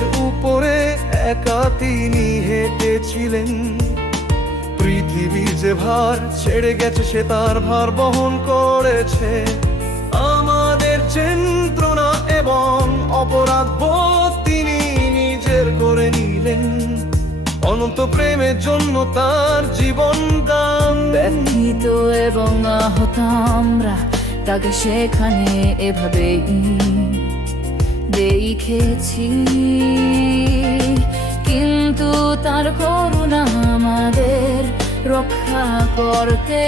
পাহাড়ের উপরে একা তিনি হেঁটেছিলেন। পৃথিবীর যে ভার ছেড়ে গেছে সে তার ভার বহন করেছে। আমাদের যন্ত্রণা এবং অপরাধ বোধ তিনি নিজের করে নিলেন। অনন্ত প্রেমের জন্য তার জীবন দান। ব্যথিত এবং আহত আমরা তাকে সেখানে এভাবেই দেখেছি, কিন্তু তার করুণা আমাদের রক্ষা করতে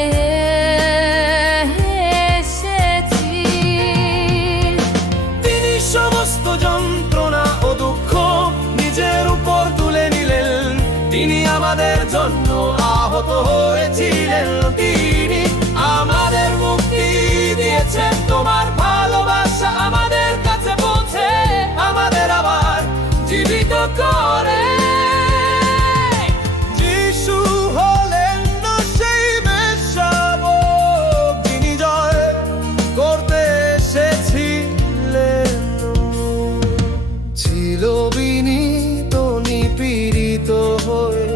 এসেছি। তিনি সমস্ত যন্ত্রণা ও দুঃখ নিজের উপর তুলে নিলেন। তিনি আমাদের জন্য আহত হয়েছিলেন। তিনি আমাদের মুক্তি দিয়েছেন। তোমার ভালোবাসা আমাদের কাছে পৌঁছে আমাদের আবার জীবিত করে। যিশু হলেন না সেই মেষশাবক, যিনি জয় করতে এসেছিলেন। ছিল বিনীত নিপীড়িত হয়ে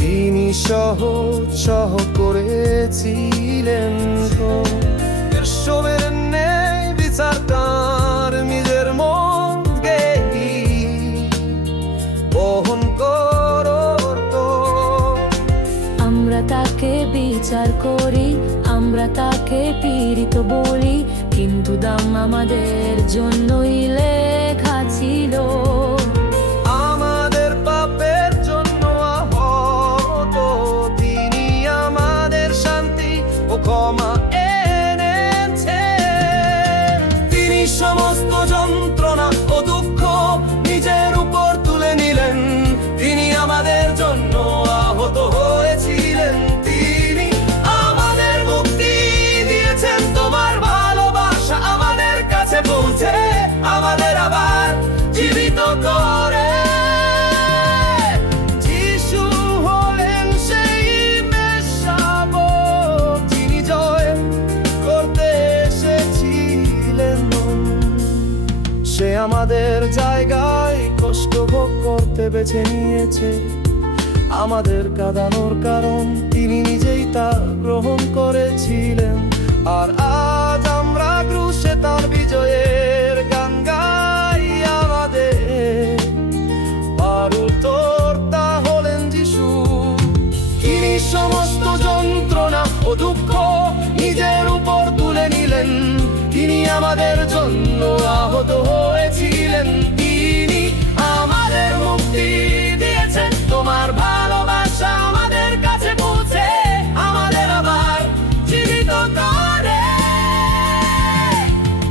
তিনি সহ করেছিলেন। ঈশ্বরের ন্যায় বিচার তার নিজের মনকে বহন করত। আমরা তাকে বিচার করি, আমরা তাকে পীড়িত বলি, কিন্তু দাম আমাদের জন্যই লেখা ছিল। আমাদের পাপের জন্য আহত তিনি আমাদের শান্তি ও ক্ষমা এনেছে। তিনি সমস্ত যন্ত্রণা ও দুঃখ নিজের উপর তুলে নিলেন। তিনি আমাদের জন্য আহত হয়েছিলেন। তিনি আমাদের মুক্তি দিয়েছেন। তোমার ভালোবাসা আমাদের কাছে পৌঁছে আমাদের আবার জীবিত করে। যিশু হলেন সেই মেষশাবক, যিনি জয় করতে এসেছিলেন। সে আমাদের জায়গায় কষ্ট ভোগ করতে বেছে নিয়েছে। আমাদের কাঁদানোর কারণ তিনি নিজেই তা গ্রহণ করেছিলেন। আর আজ আমরা ক্রুশে তার বিজয়ের গান গাই। আমাদের পারুত্তরতা হলেন যিশু। তিনি সমস্ত যন্ত্রণা ও দুঃখ নিজের উপর তুলে নিলেন। তিনি আমাদের জন্য আহত হয়েছিলেন। তিনি আমাদের মুক্তি দিয়েছেন। তোমার ভালোবাসা আমাদের কাছে পৌঁছে আমাদের আবার জীবিত করে।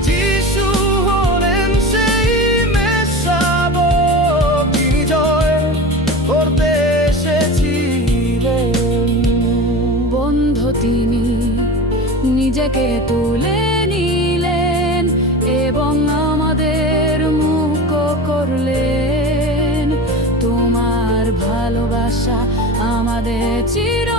যিশু হলেন সেই মেষশাবক, যিনি জয় করতে এসেছিলেন। বন্ধ তিনি নিজেকে তুলে নিলেন এবং আমাদের মুক্ত করলেন। তোমার ভালোবাসা আমাদের চির